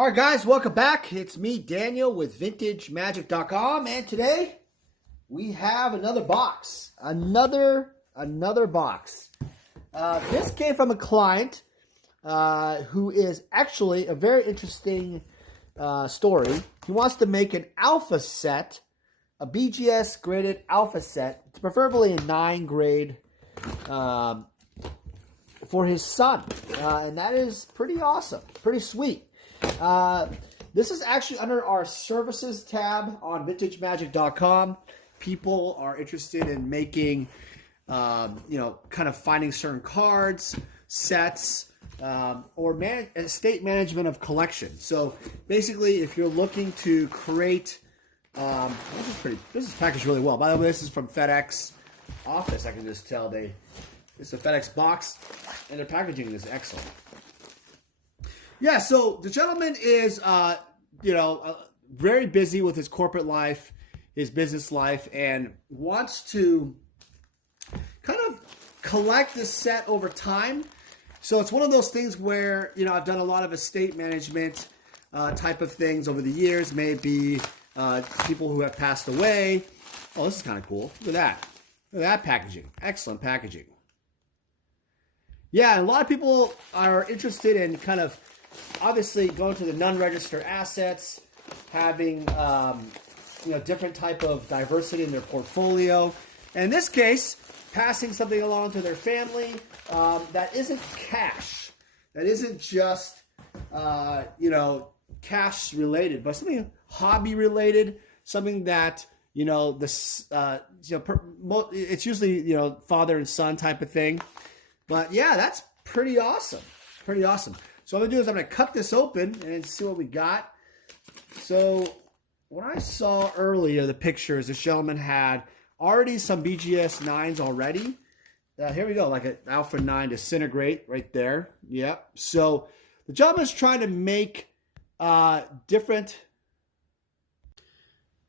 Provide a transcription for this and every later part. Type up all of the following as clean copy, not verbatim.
All right, guys, welcome back. It's me, Daniel, with VintageMagic.com, and today we have another box. Another box. This came from a client who is actually a very interesting story. He wants to make an alpha set, a BGS graded alpha set, preferably a 9 grade for his son, and that is pretty awesome, pretty sweet. This is actually under our services tab on VintageMagic.com. People are interested in making, kind of finding certain cards, sets, or estate management of collections. So basically, if you're looking to create, this is packaged really well. By the way, this is from FedEx Office. I can just tell it's a FedEx box, and their packaging is excellent. Yeah, so the gentleman is, very busy with his corporate life, his business life, and wants to kind of collect this set over time. So it's one of those things where, I've done a lot of estate management type of things over the years. Maybe people who have passed away. Oh, this is kind of cool. Look at that. Look at that packaging. Excellent packaging. Yeah, and a lot of people are interested in kind of obviously going to the non-registered assets, having different type of diversity in their portfolio, and in this case, passing something along to their family that isn't cash, that isn't just cash related, but something hobby related, something that it's usually father and son type of thing. But yeah, that's pretty awesome, pretty awesome. So what I'm going to do is I'm going to cut this open and see what we got. So what I saw earlier, the pictures, this gentleman had already some BGS 9s already. Here we go, like an Alpha 9 Disintegrate right there. Yep. So the gentleman's trying to make different...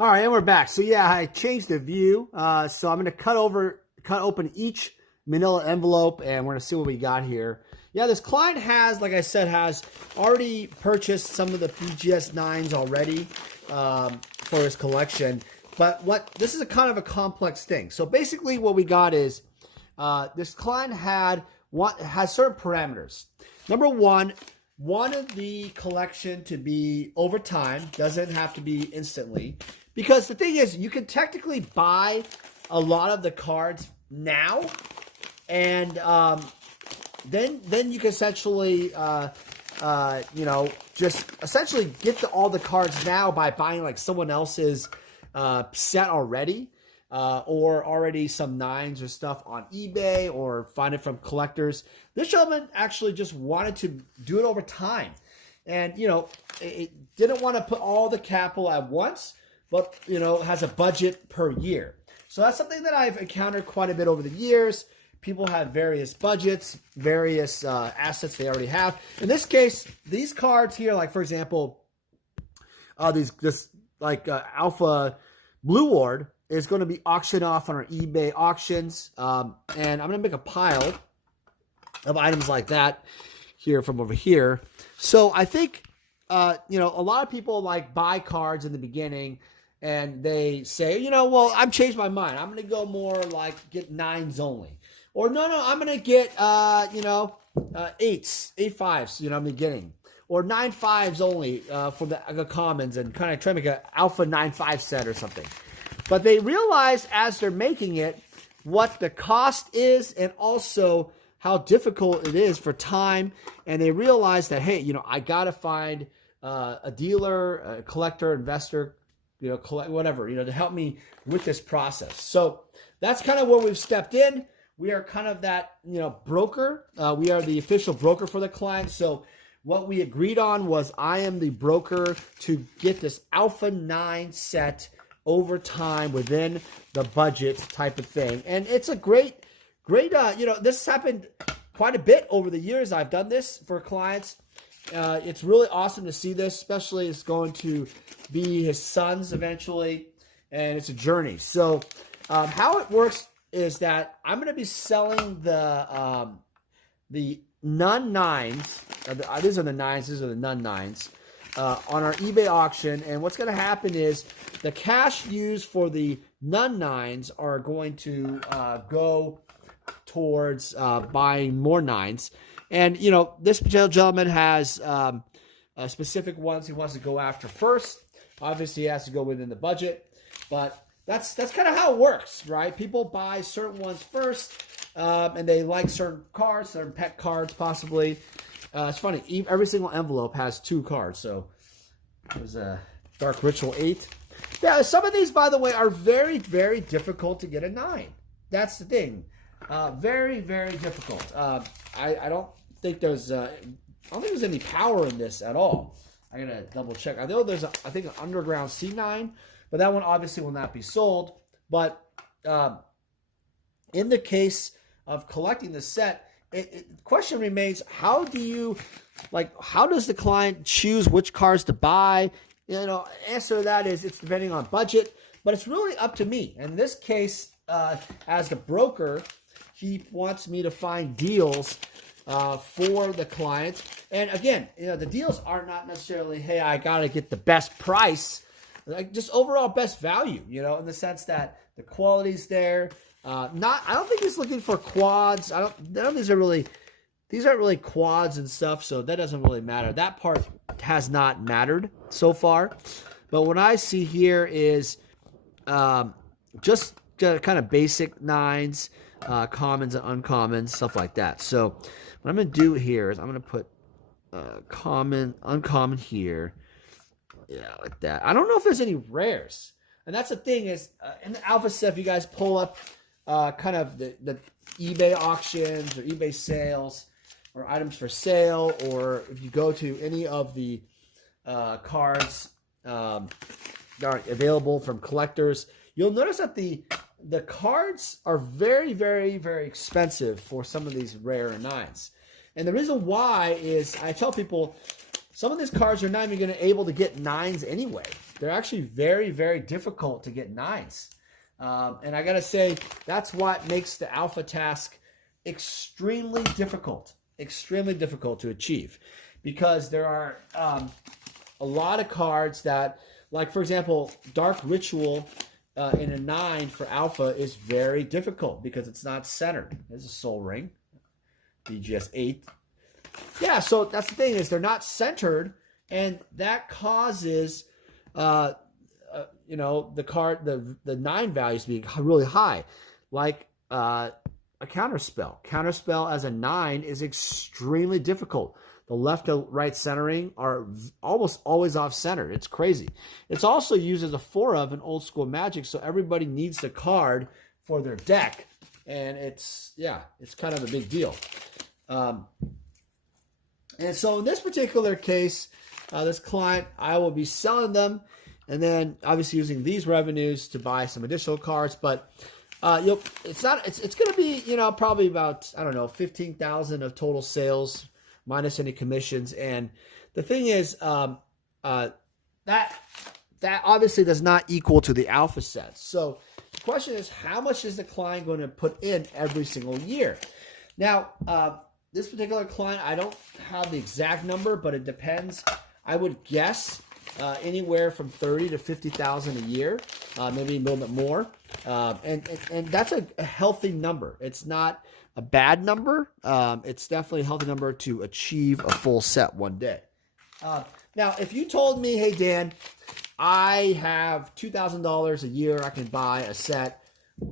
All right, and we're back. So yeah, I changed the view. So I'm going to cut open each manila envelope, and we're going to see what we got here. Yeah, this client has, like I said, has already purchased some of the BGS 9s already for his collection. But this is a kind of a complex thing. So basically what we got is this client has certain parameters. Number one, wanted the collection to be over time, doesn't have to be instantly. Because the thing is, you can technically buy a lot of the cards now, and then you can essentially, just essentially get all the cards now by buying like someone else's set already, or already some 9s or stuff on eBay, or find it from collectors. This gentleman actually just wanted to do it over time, and it didn't want to put all the capital at once, but has a budget per year. So that's something that I've encountered quite a bit over the years. People have various budgets, various assets they already have. In this case, these cards here, like for example, Alpha Blue Ward is going to be auctioned off on our eBay auctions, and I'm going to make a pile of items like that here from over here. So I think a lot of people buy cards in the beginning, and they say, well, I've changed my mind. I'm going to go more get 9s only. Or no, I'm going to get, 8s, 8 5s, I'm beginning. Or 9 5s only for the commons, and kind of try to make an Alpha 9-5 set or something. But they realize as they're making it what the cost is, and also how difficult it is for time. And they realize that, hey, I got to find a dealer, a collector, investor, whatever, to help me with this process. So that's kind of where we've stepped in. We are kind of that, broker. We are the official broker for the client. So what we agreed on was I am the broker to get this Alpha 9 set over time within the budget type of thing. And it's a great, this happened quite a bit over the years. I've done this for clients. It's really awesome to see this, especially it's going to be his sons eventually, and it's a journey. So how it works is that I'm going to be selling the non-9s. These are the 9s. These are the non-9s. on our eBay auction. And what's going to happen is the cash used for the none nines are going to go towards buying more nines. And, you know, this particular gentleman has specific ones he wants to go after first. Obviously, he has to go within the budget. But that's kind of how it works, right? People buy certain ones first, and they like certain cards, certain pet cards possibly. It's funny. Every single envelope has 2 cards. So there's a Dark Ritual 8. Yeah, some of these, by the way, are very, very difficult to get a 9. That's the thing. Very, very difficult. I don't think there's any power in this at all. I gotta double check. I know there's I think an Underground C9, but that one obviously will not be sold. But in the case of collecting the set, the question remains: how does the client choose which cards to buy? You know, answer to that is it's depending on budget, but it's really up to me. In this case, as the broker, he wants me to find deals for the client. And again, you know, the deals are not necessarily, hey, I got to get the best price, like just overall best value, you know, in the sense that the quality's there. I don't think he's looking for quads. None of these aren't really quads and stuff, so that doesn't really matter. That part has not mattered so far. But what I see here is just kind of basic nines, commons and uncommons, stuff like that. So what I'm going to do here is I'm going to put common, uncommon here. Yeah, like that. I don't know if there's any rares. And that's the thing is, in the alpha set, if you guys pull up kind of the eBay auctions or eBay sales or items for sale, or if you go to any of the cards that are available from collectors, you'll notice that the cards are very, very, very expensive for some of these rare nines. And the reason why is I tell people some of these cards you're not even going to be able to get nines anyway. They're actually very, very difficult to get nines. And I got to say, that's what makes the alpha task extremely difficult to achieve. Because there are a lot of cards that, like, for example, Dark Ritual in a 9 for alpha is very difficult because it's not centered. There's a Soul Ring. BGS 8. Yeah, so that's the thing is they're not centered, and that causes, you know, the 9 values to be really high, like a counterspell. Counterspell as a 9 is extremely difficult. The left to right centering are almost always off center. It's crazy. It's also used as a 4 of in old school Magic, so everybody needs the card for their deck, and it's kind of a big deal. And so in this particular case, this client, I will be selling them and then obviously using these revenues to buy some additional cards. But it's going to be, you know, probably about, I don't know, 15,000 of total sales minus any commissions. And the thing is, that obviously does not equal to the alpha sets. So the question is, how much is the client going to put in every single year? Now, this particular client, I don't have the exact number, but it depends. I would guess anywhere from 30 to 50,000 a year, maybe a little bit more. And that's a healthy number. It's not a bad number. It's definitely a healthy number to achieve a full set one day. Now, if you told me, hey, Dan, I have $2,000 a year, I can buy a set,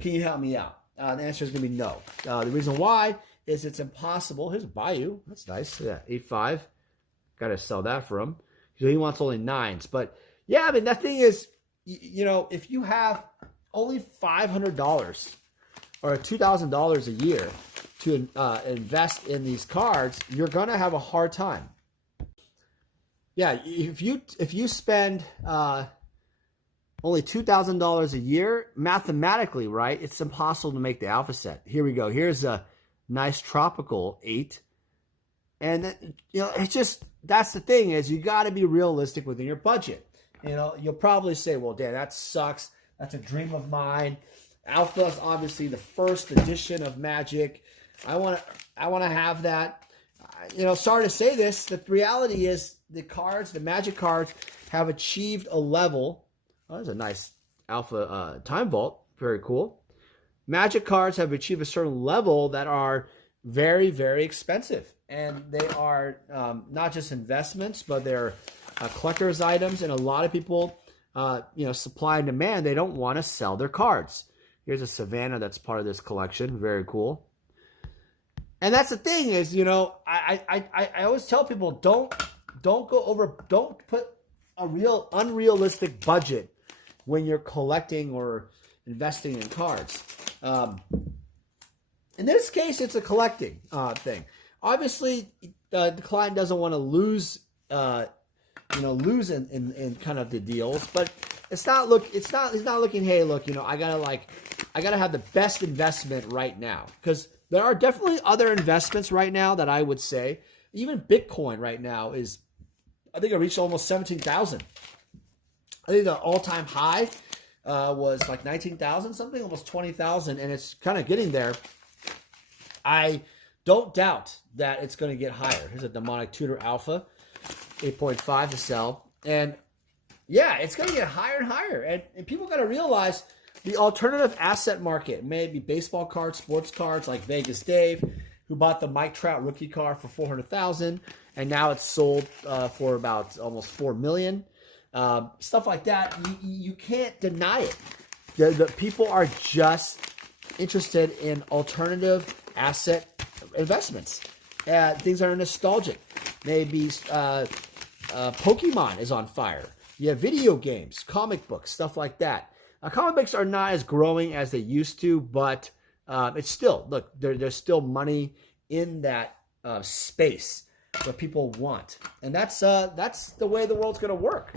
can you help me out? The answer is going to be no. The reason why is it's impossible. Here's a Bayou. That's nice. Yeah, 8.5. Got to sell that for him. So he wants only 9s. But, yeah, I mean, that thing is, you know, if you have only $500 or $2,000 a year to invest in these cards, you're going to have a hard time. Yeah, if you spend only $2,000 a year, mathematically, right, it's impossible to make the alpha set. Here we go. Here's a nice tropical 8. And, you know, it's just, that's the thing is you got to be realistic within your budget. You know, you'll probably say, well, Dan, that sucks. That's a dream of mine. Alpha is obviously the first edition of Magic. I want to have that. sorry to say this, the reality is the Magic cards have achieved a level. Oh, that's a nice Alpha Time Vault. Very cool. Magic cards have achieved a certain level that are very, very expensive. And they are not just investments, but they're collector's items. And a lot of people, supply and demand, they don't want to sell their cards. Here's a Savannah that's part of this collection. Very cool. And that's the thing is, I always tell people, don't put a real unrealistic budget when you're collecting or investing in cards. In this case, it's a collecting thing. Obviously, the client doesn't want to lose in kind of the deals, but he's not looking, hey, look, I gotta have the best investment right now, because there are definitely other investments right now that I would say, even Bitcoin right now is, I think it reached almost 17,000. I think the all-time high was like 19,000 something, almost 20,000, and it's kind of getting there. I don't doubt that it's going to get higher. Here's a Demonic Tutor Alpha, 8.5 to sell. And yeah, it's going to get higher and higher. And people got to realize the alternative asset market, maybe baseball cards, sports cards, like Vegas Dave, who bought the Mike Trout rookie card for $400,000, and now it's sold for about almost $4 million. Stuff like that, you can't deny it. The people are just interested in alternative asset investments. Things that are nostalgic. Maybe Pokemon is on fire. You have video games, comic books, stuff like that. Comic books are not as growing as they used to, but it's still, look, there's still money in that space that people want, and that's the way the world's going to work.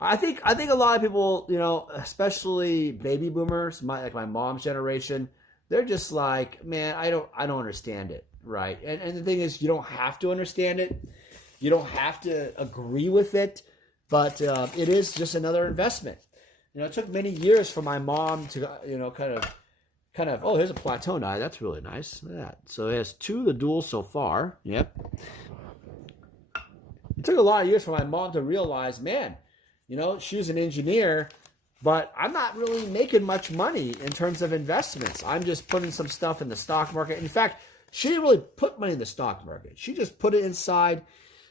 I think a lot of people, especially baby boomers, like my mom's generation, they're just like, man, I don't understand it, right? And the thing is, you don't have to understand it, you don't have to agree with it, but it is just another investment. It took many years for my mom to, kind of. Oh, here's a Plateau die. That's really nice. Look at that. So it has 2 of the duels so far. Yep. It took a lot of years for my mom to realize, man, she was an engineer, but I'm not really making much money in terms of investments. I'm just putting some stuff in the stock market. In fact, she didn't really put money in the stock market. She just put it inside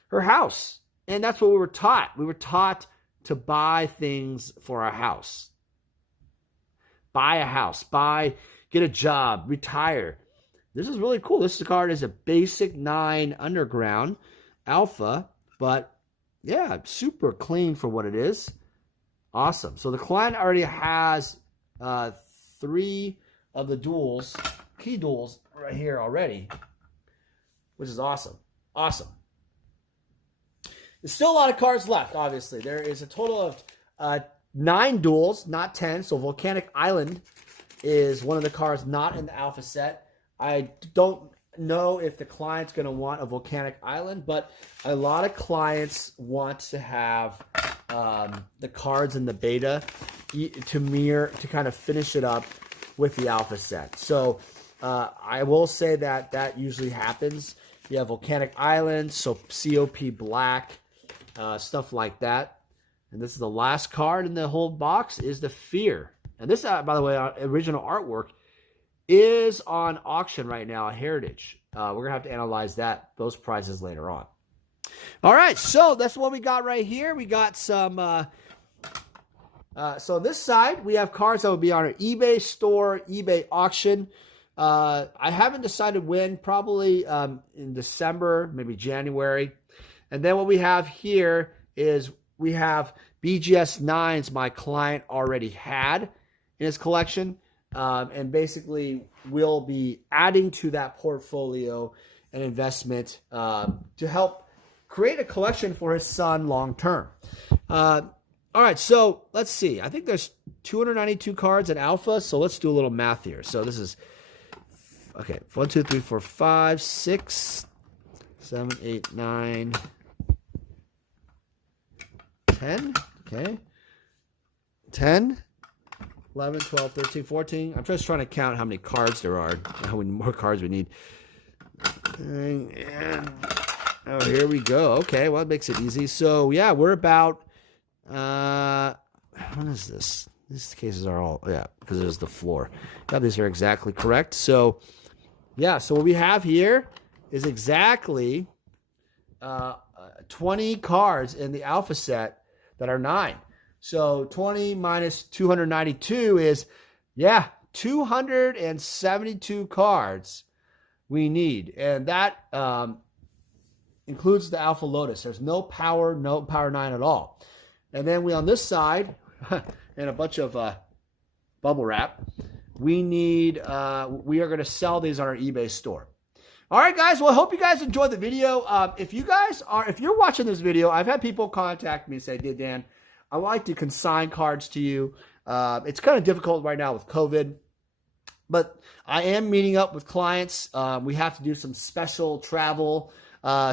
her house. And that's what we were taught. We were taught to buy things for our house. Buy a house. Get a job. Retire. This is really cool. This card is a basic 9 underground alpha, but yeah, super clean for what it is. Awesome. So the client already has 3 of the duels, key duels right here already, which is awesome. Awesome. There's still a lot of cards left, obviously. There is a total of 9 duels, not 10. So Volcanic Island is one of the cards not in the alpha set. I don't know if the client's going to want a Volcanic Island, but a lot of clients want to have the cards in the beta to kind of finish it up with the alpha set. So I will say that usually happens. You have Volcanic Island, so COP Black, stuff like that. And this is the last card in the whole box, is the Fear. And this, by the way, original artwork is on auction right now at Heritage. We're going to have to analyze those prices later on. All right, so that's what we got right here. We got some... so on this side, we have cards that will be on our eBay store, eBay auction. I haven't decided when, probably in December, maybe January. And then what we have here is we have BGS 9s my client already had in his collection. And basically we'll be adding to that portfolio an investment to help create a collection for his son long term. All right, so let's see. I think there's 292 cards in alpha, so let's do a little math here. So this is... Okay, 1, 2, 3, 4, 5, 6, 7, 8, 9, 10. Okay. 10, 11, 12, 13, 14. I'm just trying to count how many cards there are, how many more cards we need. And, oh, here we go. Okay, well, it makes it easy. So, yeah, we're about, what is this? These cases are all, yeah, because there's the floor. Yeah, these are exactly correct. So, yeah, so what we have here is exactly 20 cards in the alpha set that are 9. So 20 minus 292 is, yeah, 272 cards we need. And that includes the Alpha Lotus. There's no power 9 at all. And then we, on this side, and a bunch of bubble wrap, we need, we are going to sell these on our eBay store. All right, guys. Well, I hope you guys enjoyed the video. If you're watching this video, I've had people contact me and say, "Hey, Dan, I like to consign cards to you." It's kind of difficult right now with COVID, but I am meeting up with clients. We have to do some special travel,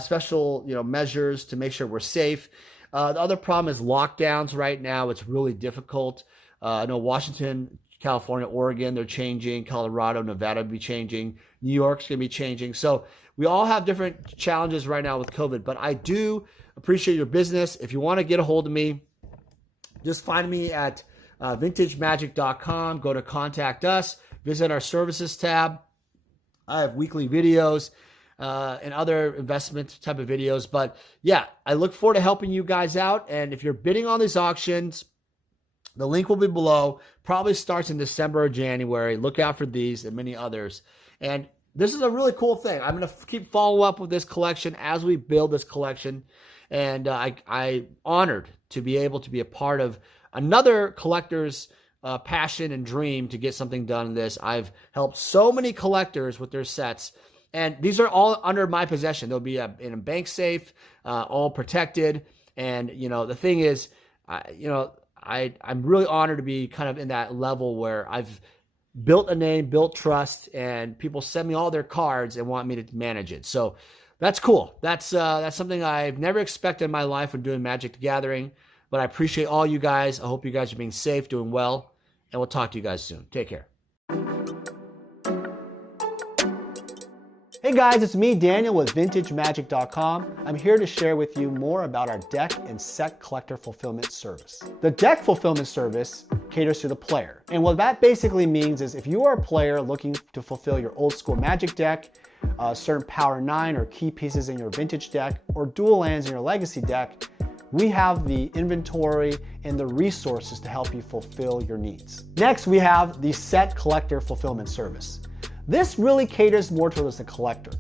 special measures to make sure we're safe. The other problem is lockdowns right now. It's really difficult. I know Washington, California, Oregon, they're changing. Colorado, Nevada will be changing. New York's going to be changing. So we all have different challenges right now with COVID, but I do appreciate your business. If you want to get a hold of me, just find me at vintagemagic.com. Go to Contact Us. Visit our Services tab. I have weekly videos and other investment type of videos. But yeah, I look forward to helping you guys out. And if you're bidding on these auctions, the link will be below. Probably starts in December or January. Look out for these and many others. And this is a really cool thing. I'm going to keep follow up with this collection as we build this collection. And I'm honored to be able to be a part of another collector's passion and dream to get something done in this. I've helped so many collectors with their sets. And these are all under my possession. They'll be in a bank safe, all protected. And, the thing is, I'm really honored to be kind of in that level where I've built a name, built trust, and people send me all their cards and want me to manage it. So that's cool. That's something I've never expected in my life when doing Magic the Gathering. But I appreciate all you guys. I hope you guys are being safe, doing well, and we'll talk to you guys soon. Take care. Hey guys, it's me, Daniel, with VintageMagic.com. I'm here to share with you more about our deck and set collector fulfillment service. The deck fulfillment service caters to the player. And what that basically means is if you are a player looking to fulfill your old school Magic deck, certain Power 9 or key pieces in your Vintage deck, or dual lands in your Legacy deck, we have the inventory and the resources to help you fulfill your needs. Next, we have the set collector fulfillment service. This really caters more towards the collector.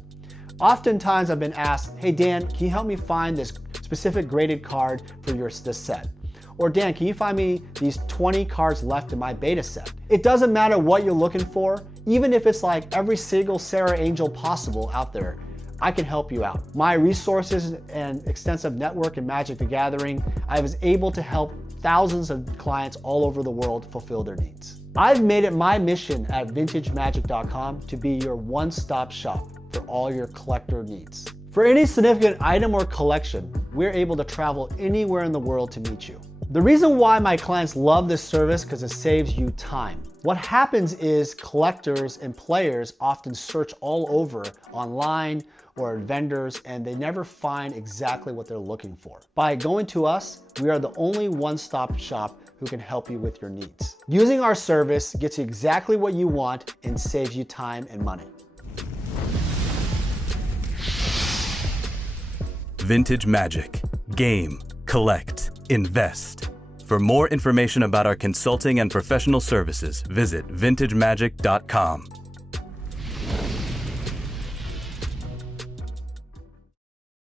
Oftentimes I've been asked, "Hey Dan, can you help me find this specific graded card for this set?" Or "Dan, can you find me these 20 cards left in my beta set?" It doesn't matter what you're looking for, even if it's like every single Sarah Angel possible out there, I can help you out. My resources and extensive network in Magic the Gathering, I was able to help thousands of clients all over the world fulfill their needs. I've made it my mission at VintageMagic.com to be your one-stop shop for all your collector needs. For any significant item or collection, we're able to travel anywhere in the world to meet you. The reason why my clients love this service is because it saves you time. What happens is collectors and players often search all over online or at vendors, and they never find exactly what they're looking for. By going to us, we are the only one-stop shop who can help you with your needs. Using our service gets you exactly what you want and saves you time and money. Vintage Magic. Game, collect, invest. For more information about our consulting and professional services, visit vintagemagic.com.